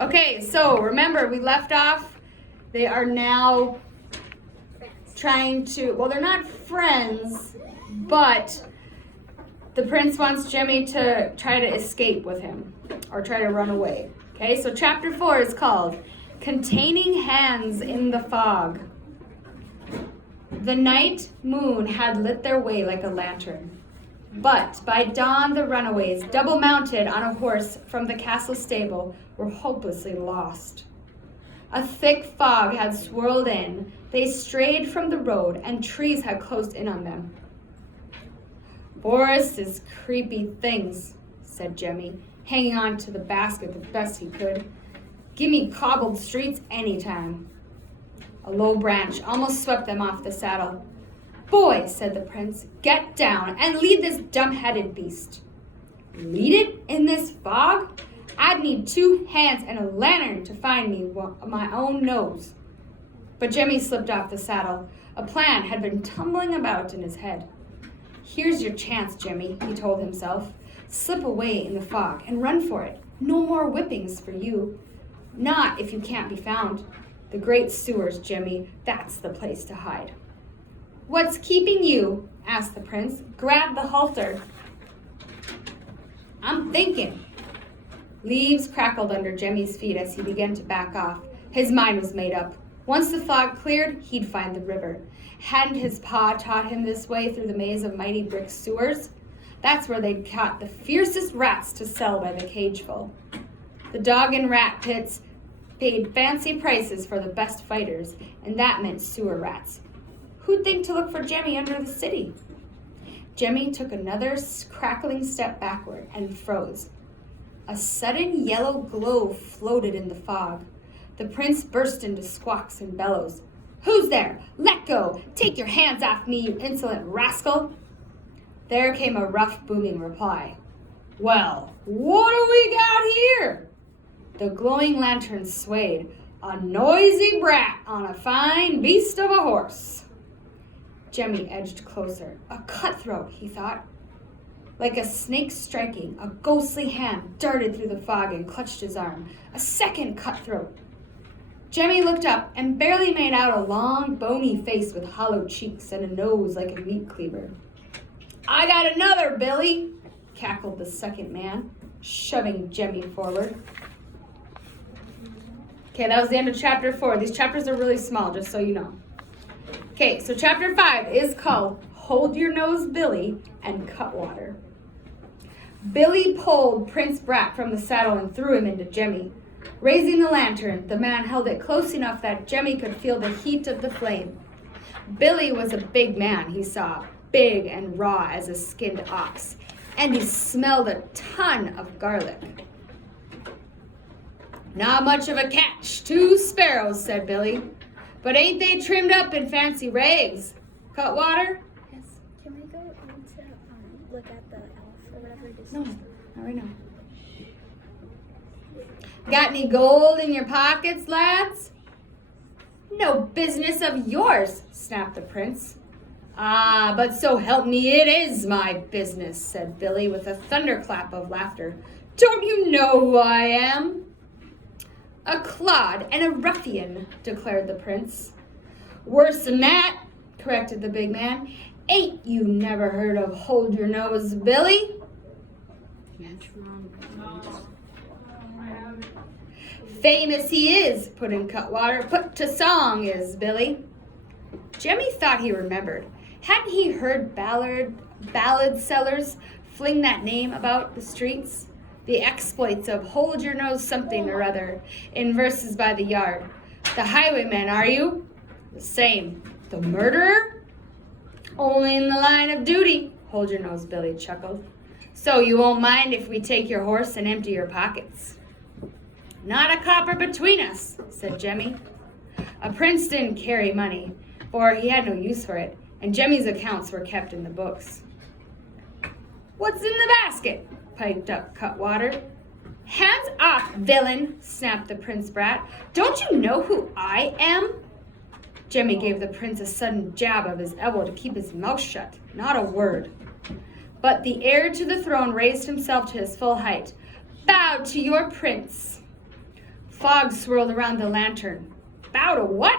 Okay, so remember we left off. They are now trying to, well, they're not friends, but the prince wants Jemmy to try to escape with him or try to run away. Okay, so chapter 4 is called Containing Hands in the Fog. The night moon had lit their way like a lantern. But by dawn the runaways, double mounted on a horse from the castle stable, were hopelessly lost. A thick fog had swirled in. They strayed from the road, and trees had closed in on them. "Forest is creepy things," said Jemmy, hanging on to the basket the best he could. "Give me cobbled streets anytime." A low branch almost swept them off the saddle. "Boy," said the prince, "get down and lead this dumb-headed beast." "Lead it in this fog? I'd need 2 hands and a lantern to find me my own nose." But Jemmy slipped off the saddle. A plan had been tumbling about in his head. "Here's your chance, Jemmy," he told himself. "Slip away in the fog and run for it. No more whippings for you. Not if you can't be found. The great sewers, Jemmy, that's the place to hide." "What's keeping you?" asked the prince. "Grab the halter." "I'm thinking." Leaves crackled under Jemmy's feet as he began to back off. His mind was made up. Once the fog cleared, he'd find the river. Hadn't his pa taught him this way through the maze of mighty brick sewers? That's where they'd caught the fiercest rats to sell by the cageful. The dog and rat pits paid fancy prices for the best fighters, and that meant sewer rats. Who'd think to look for Jemmy under the city? Jemmy took another crackling step backward and froze. A sudden yellow glow floated in the fog. The prince burst into squawks and bellows. "Who's there? Let go! Take your hands off me, you insolent rascal!" There came a rough, booming reply. "Well, what do we got here?" The glowing lantern swayed. "A noisy brat on a fine beast of a horse." Jemmy edged closer. A cutthroat, he thought. Like a snake striking, a ghostly hand darted through the fog and clutched his arm. A second cutthroat. Jemmy looked up and barely made out a long, bony face with hollow cheeks and a nose like a meat cleaver. "I got another, Billy," cackled the second man, shoving Jemmy forward. Okay, that was the end of chapter 4. These chapters are really small, just so you know. Okay, so chapter 5 is called Hold Your Nose, Billy, and Cutwater. Billy pulled Prince Brat from the saddle and threw him into Jemmy. Raising the lantern, the man held it close enough that Jemmy could feel the heat of the flame. Billy was a big man, he saw, big and raw as a skinned ox, and he smelled a ton of garlic. "Not much of a catch, 2 sparrows," said Billy. "But ain't they trimmed up in fancy rags? Cutwater?" Yes. Can we go into look at the elf or whatever it is? No, not right now. "Got any gold in your pockets, lads?" "No business of yours," snapped the prince. "Ah, but so help me, it is my business," said Billy with a thunderclap of laughter. "Don't you know who I am?" "A clod and a ruffian," declared the prince. "Worse than that," corrected the big man. "Ain't you never heard of Hold Your Nose, Billy?" "Famous he is," put in Cutwater. "Put to song is Billy." Jemmy thought he remembered. Hadn't he heard ballad sellers fling that name about the streets? The exploits of Hold Your Nose something or other in verses by the yard. "The highwayman, are you?" "The same." "The murderer?" "Only in the line of duty," Hold Your Nose Billy chuckled. "So you won't mind if we take your horse and empty your pockets?" "Not a copper between us," said Jemmy. A prince didn't carry money, for he had no use for it, and Jemmy's accounts were kept in the books. "What's in the basket?" piped up Cutwater. "Hands off, villain," snapped the Prince Brat. "Don't you know who I am?" Jemmy gave the prince a sudden jab of his elbow to keep his mouth shut. Not a word. But the heir to the throne raised himself to his full height. "Bow to your prince." Fog swirled around the lantern. Bow to what?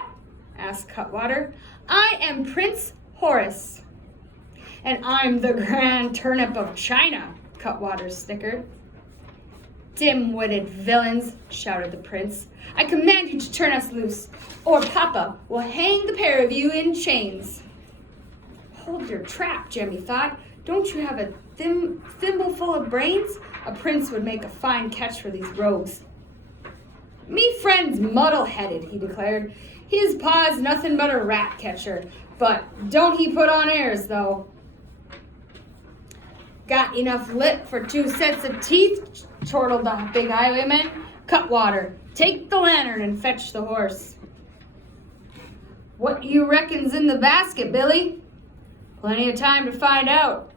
Asked Cutwater. I am Prince Horace. And I'm the Grand Turnip of China, Cutwater snickered. Dim-witted villains, shouted the prince. I command you to turn us loose, or Papa will hang the pair of you in chains. Hold your trap, Jemmy thought. Don't you have a thimbleful of brains? A prince would make a fine catch for these rogues. Me friend's muddle-headed, he declared. His pa's nothing but a rat catcher, but don't he put on airs, though. Got enough lip for 2 sets of teeth, chortled the big highwayman. Cutwater, take the lantern and fetch the horse. What you reckon's in the basket, Billy? Plenty of time to find out.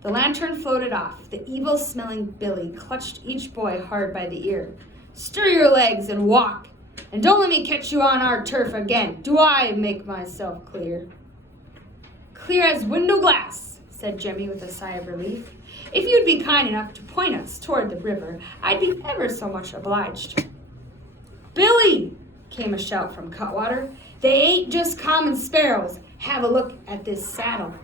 The lantern floated off. The evil-smelling Billy clutched each boy hard by the ear. Stir your legs and walk, and don't let me catch you on our turf again. Do I make myself clear? Clear as window glass, said Jemmy with a sigh of relief. If you'd be kind enough to point us toward the river, I'd be ever so much obliged. Billy, came a shout from Cutwater. They ain't just common sparrows. Have a look at this saddle.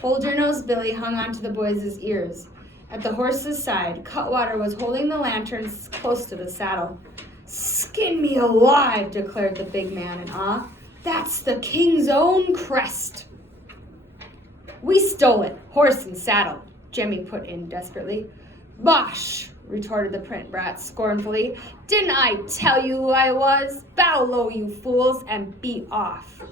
Hold Your Nose Billy hung onto the boys' ears. At the horse's side, Cutwater was holding the lantern close to the saddle. Skin me alive, declared the big man in awe. That's the king's own crest. We stole it, horse and saddle, Jemmy put in desperately. Bosh, retorted the print brat scornfully. Didn't I tell you who I was? Bow low, you fools, and be off.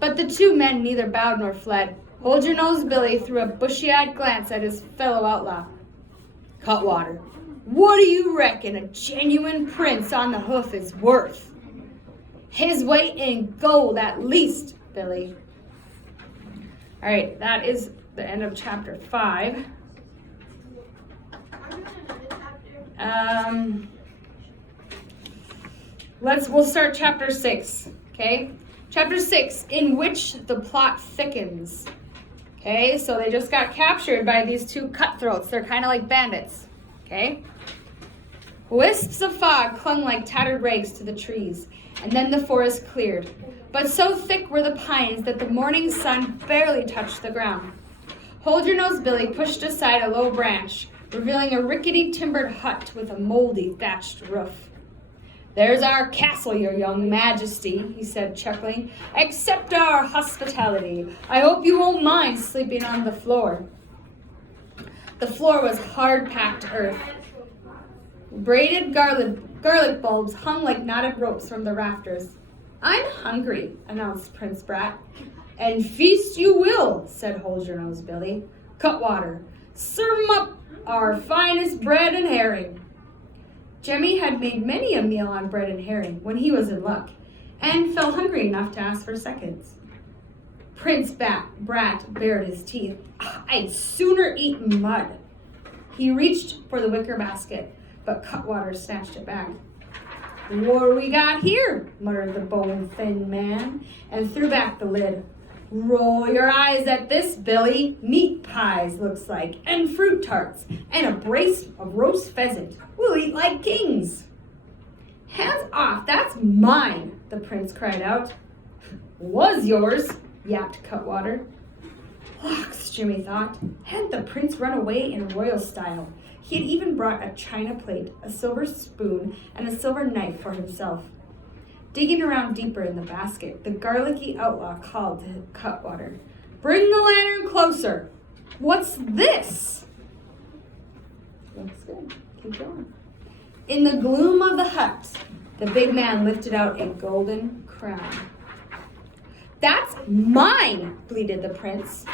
But the 2 men neither bowed nor fled. Hold Your Nose Billy threw a bushy-eyed glance at his fellow outlaw. Cutwater, what do you reckon a genuine prince on the hoof is worth? His weight in gold at least, Billy. All right, that is the end of chapter 5. We'll start chapter 6, okay? Chapter 6, in which the plot thickens. Okay, so they just got captured by these 2 cutthroats. They're kind of like bandits, okay? Wisps of fog clung like tattered rags to the trees, and then the forest cleared. But so thick were the pines that the morning sun barely touched the ground. Hold Your Nose Billy pushed aside a low branch, revealing a rickety timbered hut with a moldy thatched roof. There's our castle, your young majesty, he said, chuckling. Accept our hospitality. I hope you won't mind sleeping on the floor. The floor was hard-packed earth. Braided garlic bulbs hung like knotted ropes from the rafters. I'm hungry, announced Prince Brat. And feast you will, said Hold Your Nose Billy. Cutwater, serve 'em up our finest bread and herring. Jemmy had made many a meal on bread and herring when he was in luck, and felt hungry enough to ask for seconds. Prince Brat bared his teeth. I'd sooner eat mud. He reached for the wicker basket, but Cutwater snatched it back. What do we got here? Muttered the bone-thin man, and threw back the lid. Roll your eyes at this, Billy. Meat pies, looks like, and fruit tarts, and a brace of roast pheasant. We'll eat like kings. Hands off, that's mine, the prince cried out. Was yours, yapped Cutwater. Locks, Jimmy thought. Hadn't the prince run away in royal style? He had even brought a china plate, a silver spoon, and a silver knife for himself. Digging around deeper in the basket, the garlicky outlaw called to Cutwater. Bring the lantern closer. What's this? Looks good. Keep going. In the gloom of the hut, the big man lifted out a golden crown. That's mine, bleated the prince.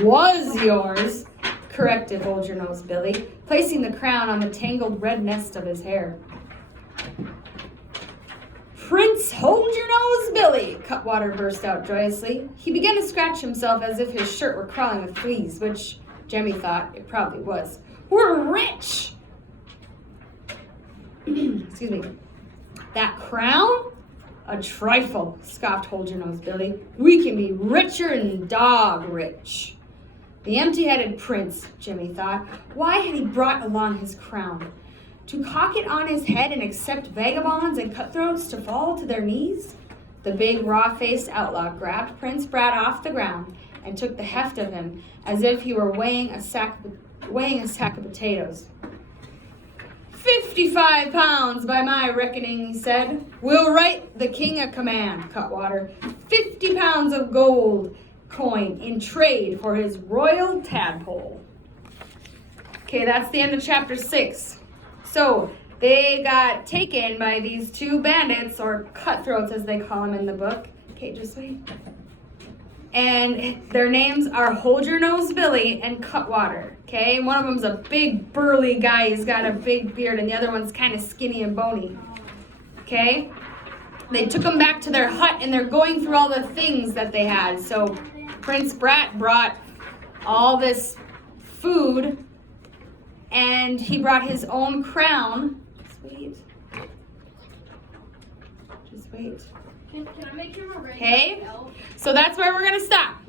Was yours, corrected Hold Your Nose Billy, placing the crown on the tangled red nest of his hair. Prince Hold Your Nose Billy, Cutwater burst out joyously. He began to scratch himself as if his shirt were crawling with fleas, which Jemmy thought it probably was. We're rich! Excuse me. That crown? A trifle, scoffed Hold Your Nose Billy. We can be richer than dog rich. The empty-headed prince, Jimmy thought. Why had he brought along his crown? To cock it on his head and accept vagabonds and cutthroats to fall to their knees? The big, raw-faced outlaw grabbed Prince Brat off the ground and took the heft of him as if he were weighing a sack of potatoes. 55 pounds by my reckoning, he said. We'll write the king a command, Cutwater. 50 pounds of gold coin in trade for his royal tadpole. Okay, that's the end of chapter 6. So, they got taken by these two bandits, or cutthroats as they call them in the book. Okay, just wait. And their names are Hold Your Nose Billy and Cutwater. Okay, one of them's a big burly guy. He's got a big beard, and the other one's kind of skinny and bony. Okay, they took them back to their hut, and they're going through all the things that they had. So Prince Brat brought all this food, and he brought his own crown. Just wait. Just wait. Can I make him a regular Okay, elf? so that's where we're gonna stop.